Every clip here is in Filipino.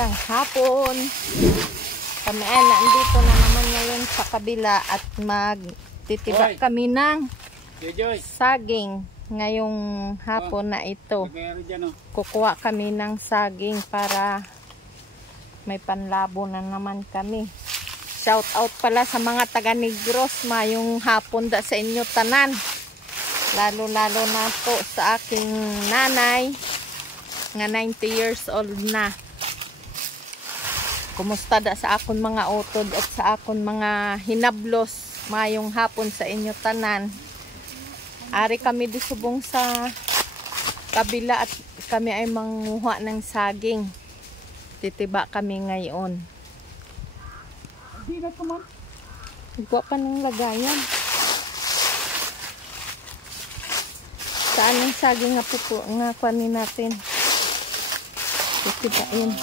Magandang hapon. Kami ay nandito na naman ngayon sa kabila at magtitiba kami ng saging ngayong hapon na ito. Kukuha kami ng saging para may panlabo na naman kami. Shout out pala sa mga taga Negros, mayong hapon da sa inyo tanan. Lalo na po sa aking nanay nga 90 years old na. Kumusta da sa akon mga utod at sa akon mga hinablos, mayong hapon sa inyo tanan. Ari kami disubong sa kabila at kami ay manguha ng saging. Titiba kami ngayon. Hindi na kuman. Igwa pa ng lagayan. Saan yung saging nga pupo nga kuhanin natin? Titibain.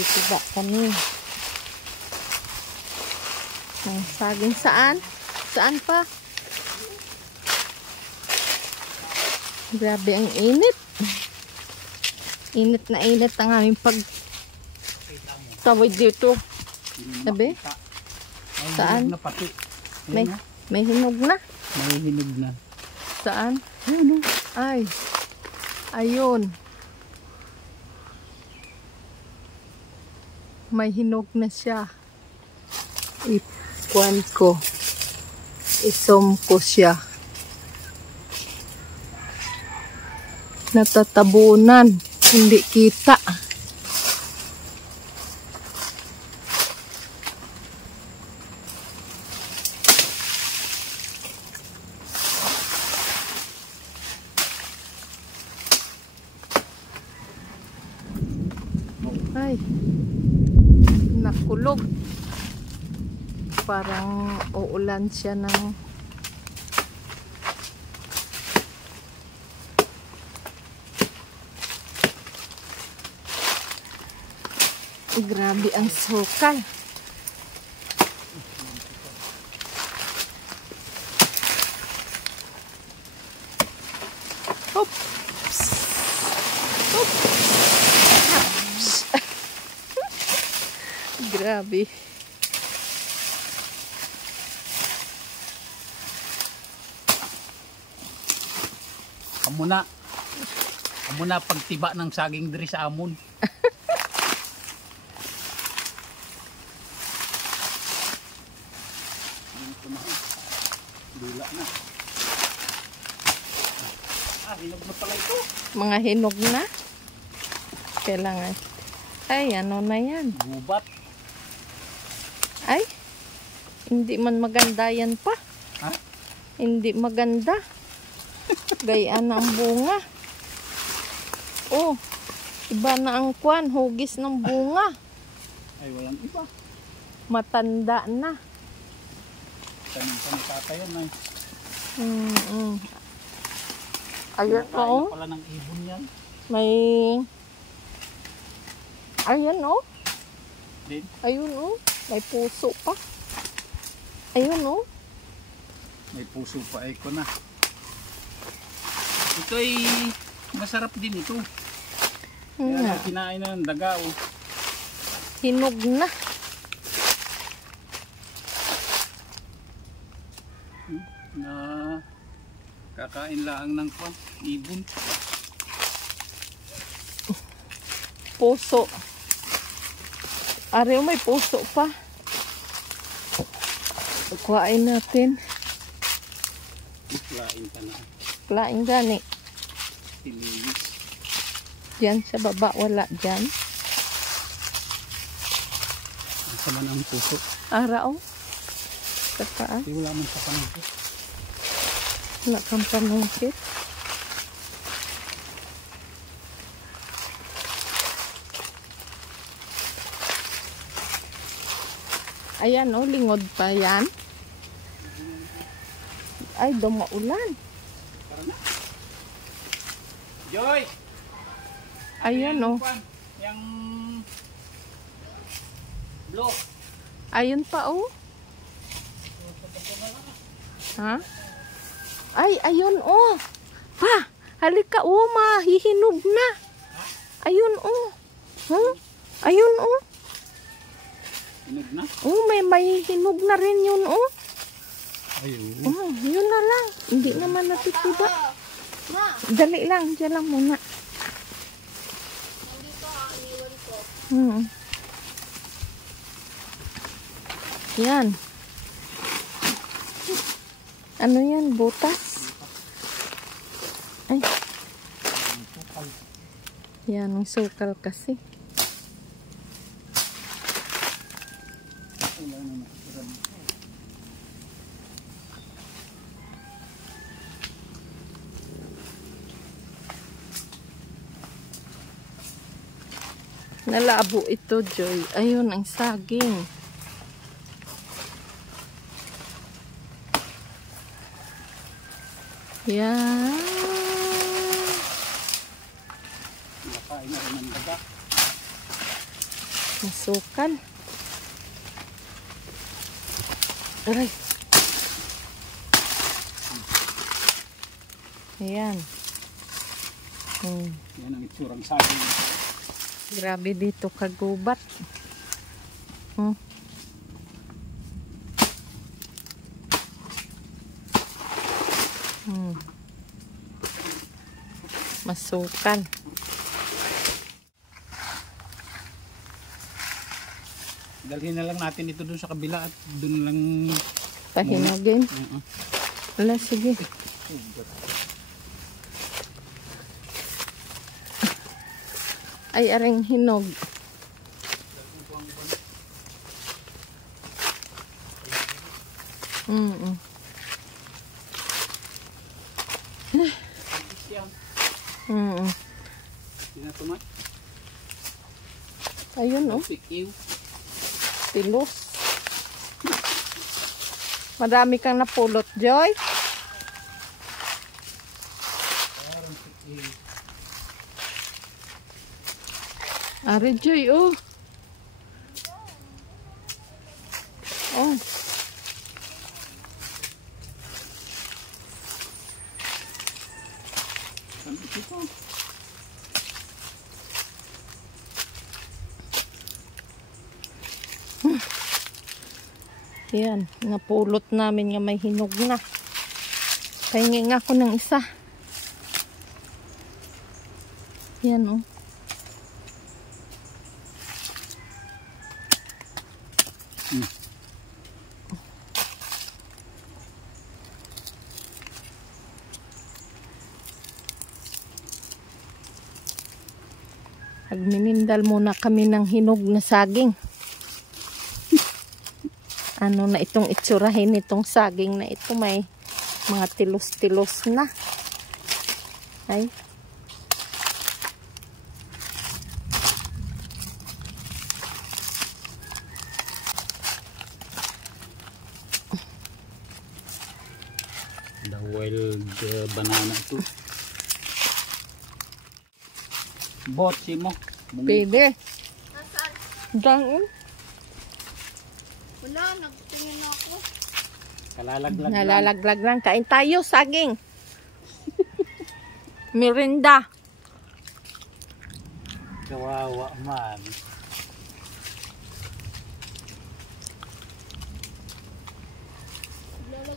Titiba kami. Ang saging saan? Saan pa? Grabe ang init. Init na init ang aming pagtawid dito. Sabi? Saan? May hinog na. May hinog na. Saan? Ayun. Ay. Ayun. May hinog na siya. Ikuan ko. Isom ko siya. Natatabunan. Hindi kita. Ay, nakulog. Parang uulan siya ng grabe ang sukal. Oops. Oops. Grabe. Amo na pagtiba ng saging diri sa amon. Dula na. Hinog na pala ito. Mga hinog na. Kailangan. Ay, ano na yan? Gubat. Ay, hindi man maganda yan pa. Ha? Hindi maganda. Gayaan na ang bunga. Oh, iba na ang kwan. Hugis ng bunga. Ay, walang iba. Matanda na. Tanim pa ni tata yan ay. Ayan pa oh. Pala ng ibon yan. May... Ayan oh. Din? Ayun oh. May puso pa. Ayun oh. May puso pa ay ko na. Ito ay masarap din ito. Kaya kinain na ng daga oh. Hinog na. Na kakain lang ng kwan, ibon. Puso. Ariyo may puso pa. Kuhain natin. Lain pa na. Laing gani. Tililis. Diyan sa baba, wala dyan. Ang sama ng puso. Araw. Sa taas. Di wala man sa panangkit. Wala kang panungkit. Ayan oh, lingod pa yan. Ay, dumaulan. Joy! Ayan oh. Yang blue. Ayun pa oh. Ha? Ay, ayun oh. Pa, Halika, oh, mahihinog na. Ayun, oh. Huh? Ayun, oh. Hinog na? Oh, may hinog na rin yun, oh. Ayun. Oh, yun na lang. Hindi naman natitiba. Dali lang, dyan lang muna. Yan. Ano yan? Butas? Ay. Yan, ang sukal kasi. Nalabo ito, Joy. Ayun, ang saging. Yan. Nakain na rin ang daga. Masukal. Aray. Ayan. Yan ang itsurang saging. Grabe dito kagubat. Masukal. Dalhin na lang natin ito dun sa kabila at dun lang Pahinagin. Wala, sige. Ay, aring hinog. Tinatumat. Ayun, oh. Pilos. Madami kang napulot, Joy. Ari, Joy, oh. Oh. Yan, napulot namin nga may hinog na. Pahingi nga ako ng isa. Yan, oh. Magminindal muna kami ng hinog na saging. Ano na itong itsurahin itong saging na ito, may mga tilos-tilos na. Ay. The wild banana ito. Botsi mo. Pwede. Dangin. Wala, nagtingin ako. Kalalaglag lang. Nalalaglag lang. Kain tayo, saging. Merinda. Kawawa man.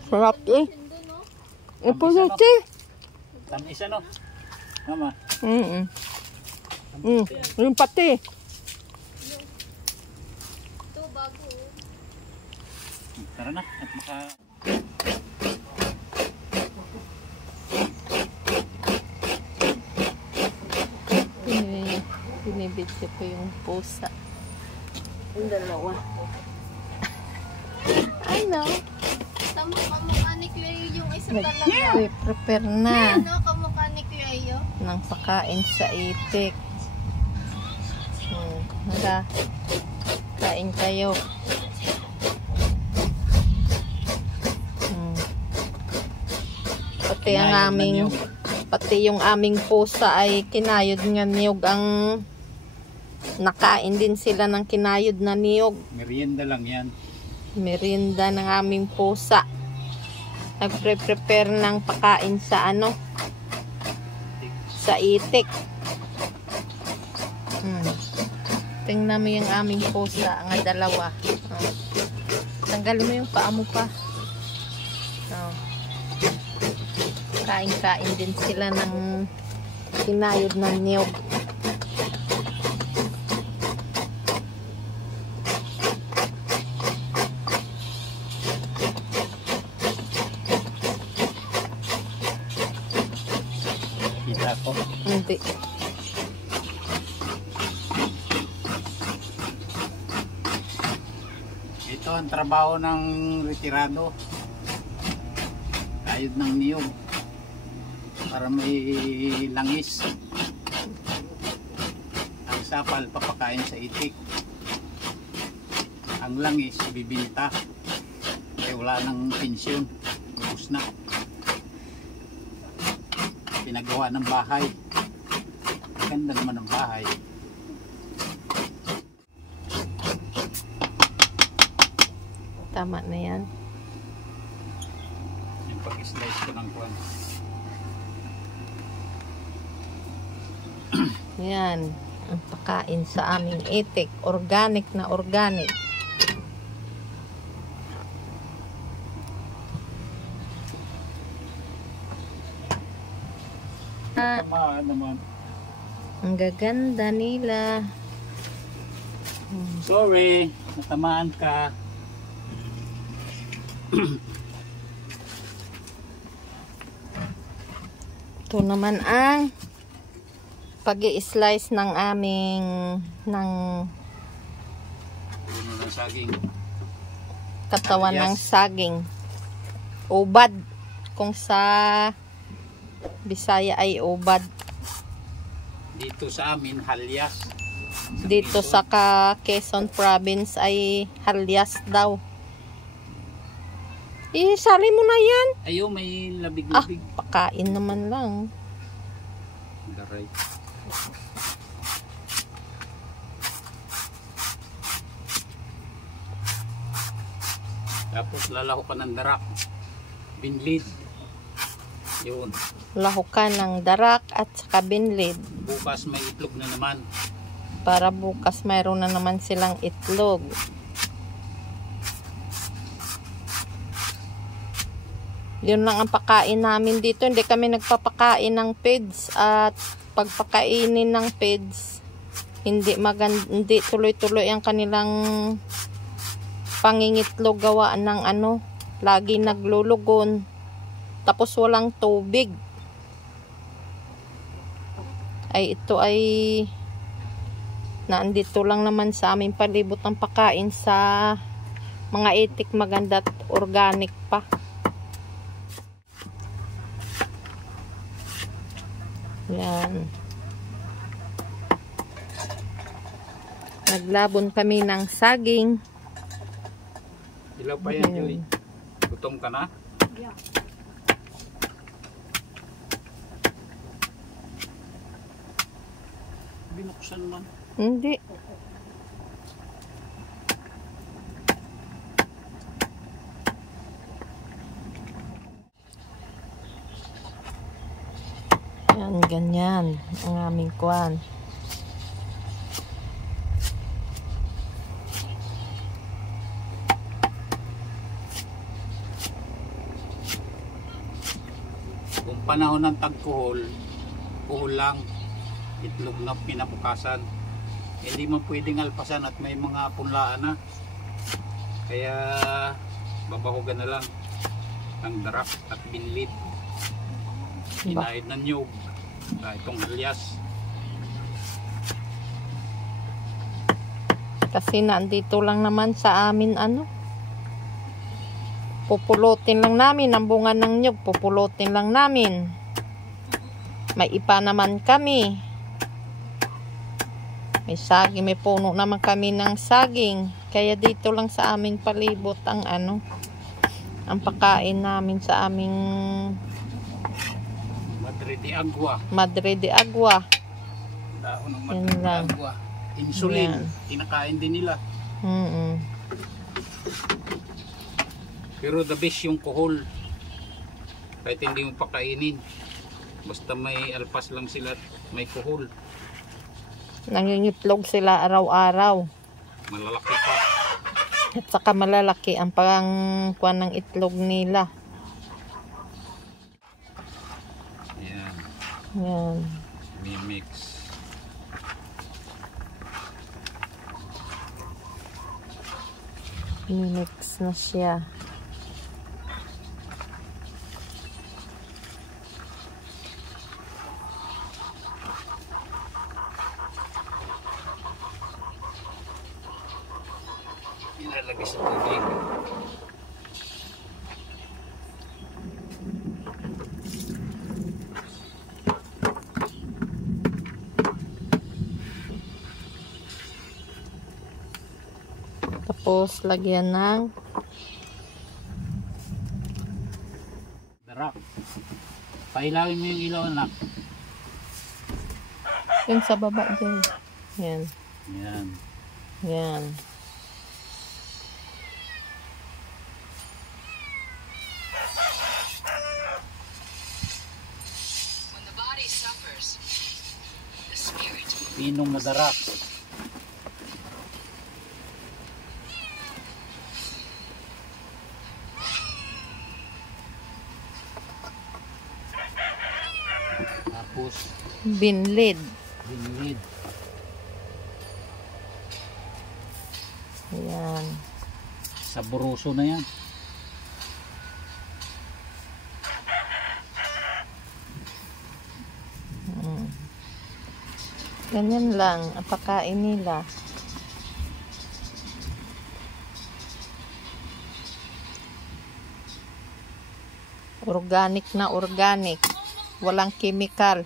Sarap eh. Ito na si. Tamis ano? Mama. Yung pati. Ito, bago. Tara na. At maka... Binibidyo ko yung pusa. Yung dalawa. Ano? Tama kamukha ni Kuya yung isa talaga. Nag-prepare na Ano kamukha ni Kuya? ng pakain sa itik. Hala. Kain kayo. Pati yung aming pusa ay kinayod nga niyog ang nakain din sila ng kinayod na niyog. Merienda lang yan. Merienda ng aming pusa. Nagpre-prepare ng pakain sa ano. sa itik. Tingnan mo yung aming pusa, ang dalawa. Tanggalin mo yung paa mo pa. Kain-kain din sila ng kinayod ng niyog. Kita ko. Hindi. Ito ang trabaho ng retirado. Kayod ng niyog. Para may langis. Ang sapal papakain sa itik. Ang langis bibinta. Kaya wala nang pensyon. Ubus na. Pinagawa ng bahay. Ganda naman ng bahay. Tama na yan. Yung pag-slice ko ng kwan. Yan. Ang pakain sa aming itik. Organic na organic. Tama naman. Ang gaganda nila. Sorry, natamaan ka. Ito naman ang pag-i-slice ng aming Puno ng saging. katawan ng Yes. saging. Ubad. Kung sa Bisaya ay ubad. Dito sa amin, halyas. Dito sa Quezon Province ay halyas daw. Sali mo na yan. Ayaw, may labig-labig. Pakain naman lang. Daray. Tapos lalaho ka ng darak. Binlid. Yun. Lahukan ng darak at saka binlid. Bukas may itlog na naman. Para bukas mayroon na naman silang itlog. Yun lang ang pakain namin dito. Hindi kami nagpapakain ng feeds. At pagpakainin ng feeds, hindi tuloy-tuloy ang kanilang pangingitlog gawa ng lagi naglulugon. Tapos walang tubig. Ito ay naandito lang naman sa aming palibot ang pakain sa mga itik, maganda at organic pa. Yan. Naglabon kami ng saging. Ilaw pa yan, Joy. Gutom ka na? Yeah. Binuksan man. Hindi. Yan, ganyan ang aming kwan. Kung panahon ng tagkuhol, kuhol lang, itlog na pinapukasan. Hindi man pwedeng alpasan at may mga punlaan na. Kaya babahugan na lang ng darak at binlid. Hinahid ng nyug. Itong halyas. Kasi nandito lang naman sa amin pupulutin lang namin ang bunga ng nyug, pupulutin lang namin. May ipa naman kami. May saging, may puno naman kami ng saging. Kaya dito lang sa aming palibot ang ang pakain namin sa aming Madre de Agua. Madre de Agua. Dahon ng Yan Madre de lang. Agua. Insulin. Yan. Kinakain din nila. Pero the best yung kuhol. Kahit hindi mo pakainin. Basta may alpas lang sila at may kuhol. Nangingitlog sila araw-araw. Malalaki pa. At saka malalaki ang pangkuan ng itlog nila. Ayan. Yan. Mimix. Mimix na siya. Ilalagay sa tubig. Tapos lagyan ng Darak. Pailawin mo yung ilaw, anak. yun sa baba dyan. Yan. Yan. Yan. Pinong na darak. Tapos Binlid. binlid. Yan. Saboroso na yan. Ganyan lang ang pagkain nila. Organic na organic. Walang chemical.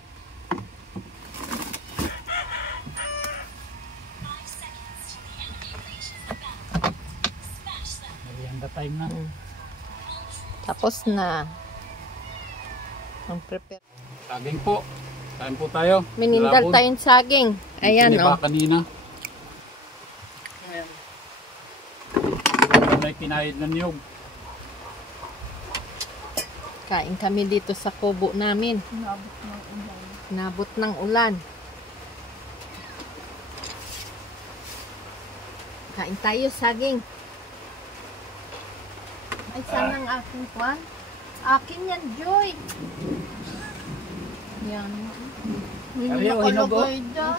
Merienda time na. Tapos na. Ang prepare. Saging po. Kain po tayo. Minindal Labon. tayong saging. Ayan Piniba oh. kanina. May pinahid na niyog. Kain kami dito sa kubo namin. Nabot ng ulan. Kain tayo saging. Ay, saan ang aking kwan? Akin yan, Joy. Yan. Ariyo, hinog, oh.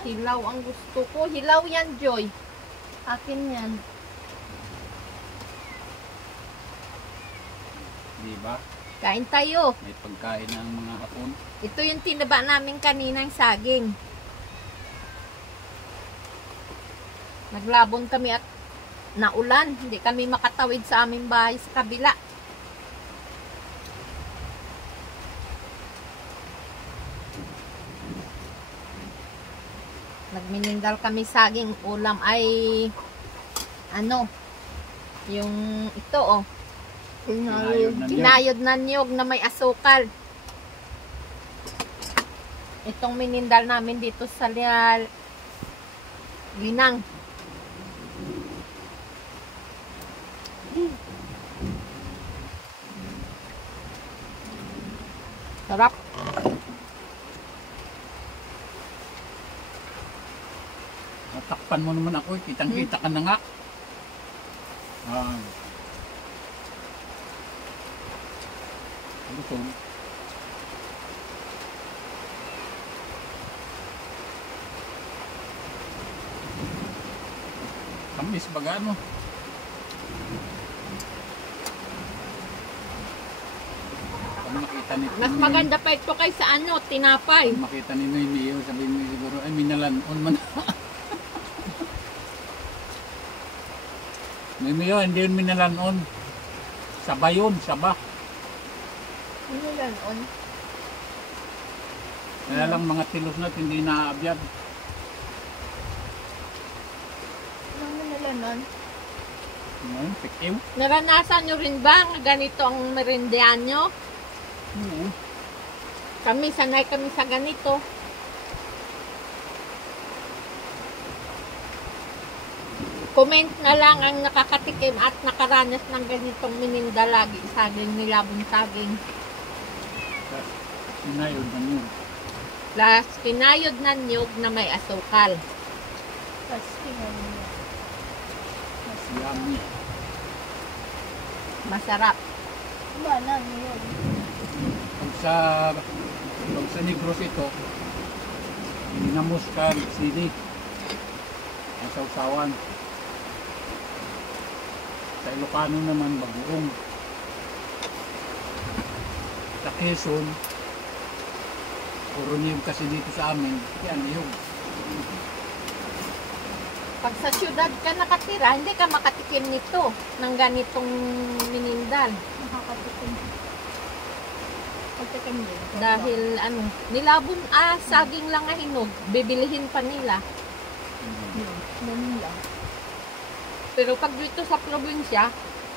Hilaw ang gusto ko. Hilaw yan, Joy. Akin yan. Diba? Kain tayo. May pagkain ng mga hapon. Ito yung tinaba namin kaninang saging. Naglabon kami at naulan. Hindi kami makatawid sa aming bahay sa kabila. Nagminindal kami saging. Ulam ay ano, yung ito oh. Kinayod na niyog na may asukal. Itong minindal namin dito sa Linang. Sarap. Natakpan mo naman ako. Kitang-kita ka na nga. Gusto. Kamis baga ano? Pag makita ni Mas maganda pa ito kaysa ano, tinapay. Pag makita ni Mio, sabihin mo siguro, ay minalan-on man. Mio, hindi yun minalan-on. Saba yun, saba. Ano yan, on? Kaya lang mga tilos na hindi naaabyad. Ano nila nun? Ngayon, pikiw. Naranasan nyo rin ba nga ganito ang merindihan nyo? Oo. Kami, sanay kami sa ganito. Comment na lang ang nakakatikim at nakaranas ng ganitong mininda lagi. Saging nilabong saging. Sinayod na yun. Plus, kinayod na niyog na may asukal. Tapos tingnan mo. Yummy. Masarap. Ba na yun? Pag sa Negros ito, ginamuskan, sili, ang sausawan. Sa Ilocano naman, bagoong. Sa Quezon, puro niyog kasi dito sa amin, yan niyog. Pag sa syudad ka nakatira, hindi ka makatikim nito ng ganitong minindal. Nakakatikim. Pagtikim din. Dahil nilabon saging lang nga hinog, bibilihin pa nila. Manila. Pero pag dito sa probinsya,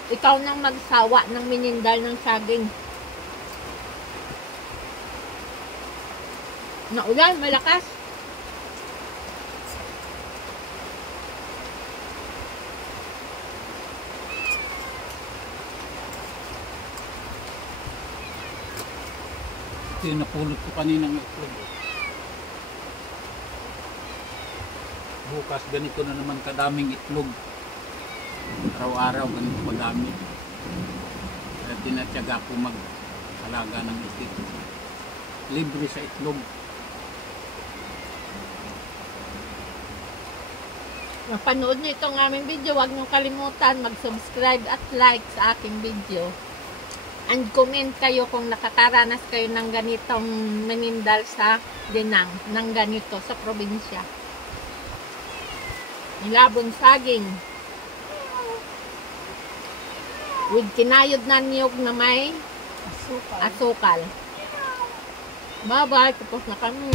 ikaw nang magsawa ng minindal ng saging. Naulan, malakas. Ito yung napulot ko kanina ng itlog. Bukas ganito na naman kadaming itlog. Araw-araw ganito madami. Kaya tinatyaga ko mag-alaga ng itlog. Libre sa itlog. Napanood niyo itong aming video, huwag niyo kalimutan mag-subscribe at like sa aking video. And comment kayo kung nakakaranas kayo ng ganitong minindal sa Dinang, ng ganito sa probinsya. Nilabong saging. With kinayod na niyog na may Asukal. asukal. Bye-bye, tapos na kami.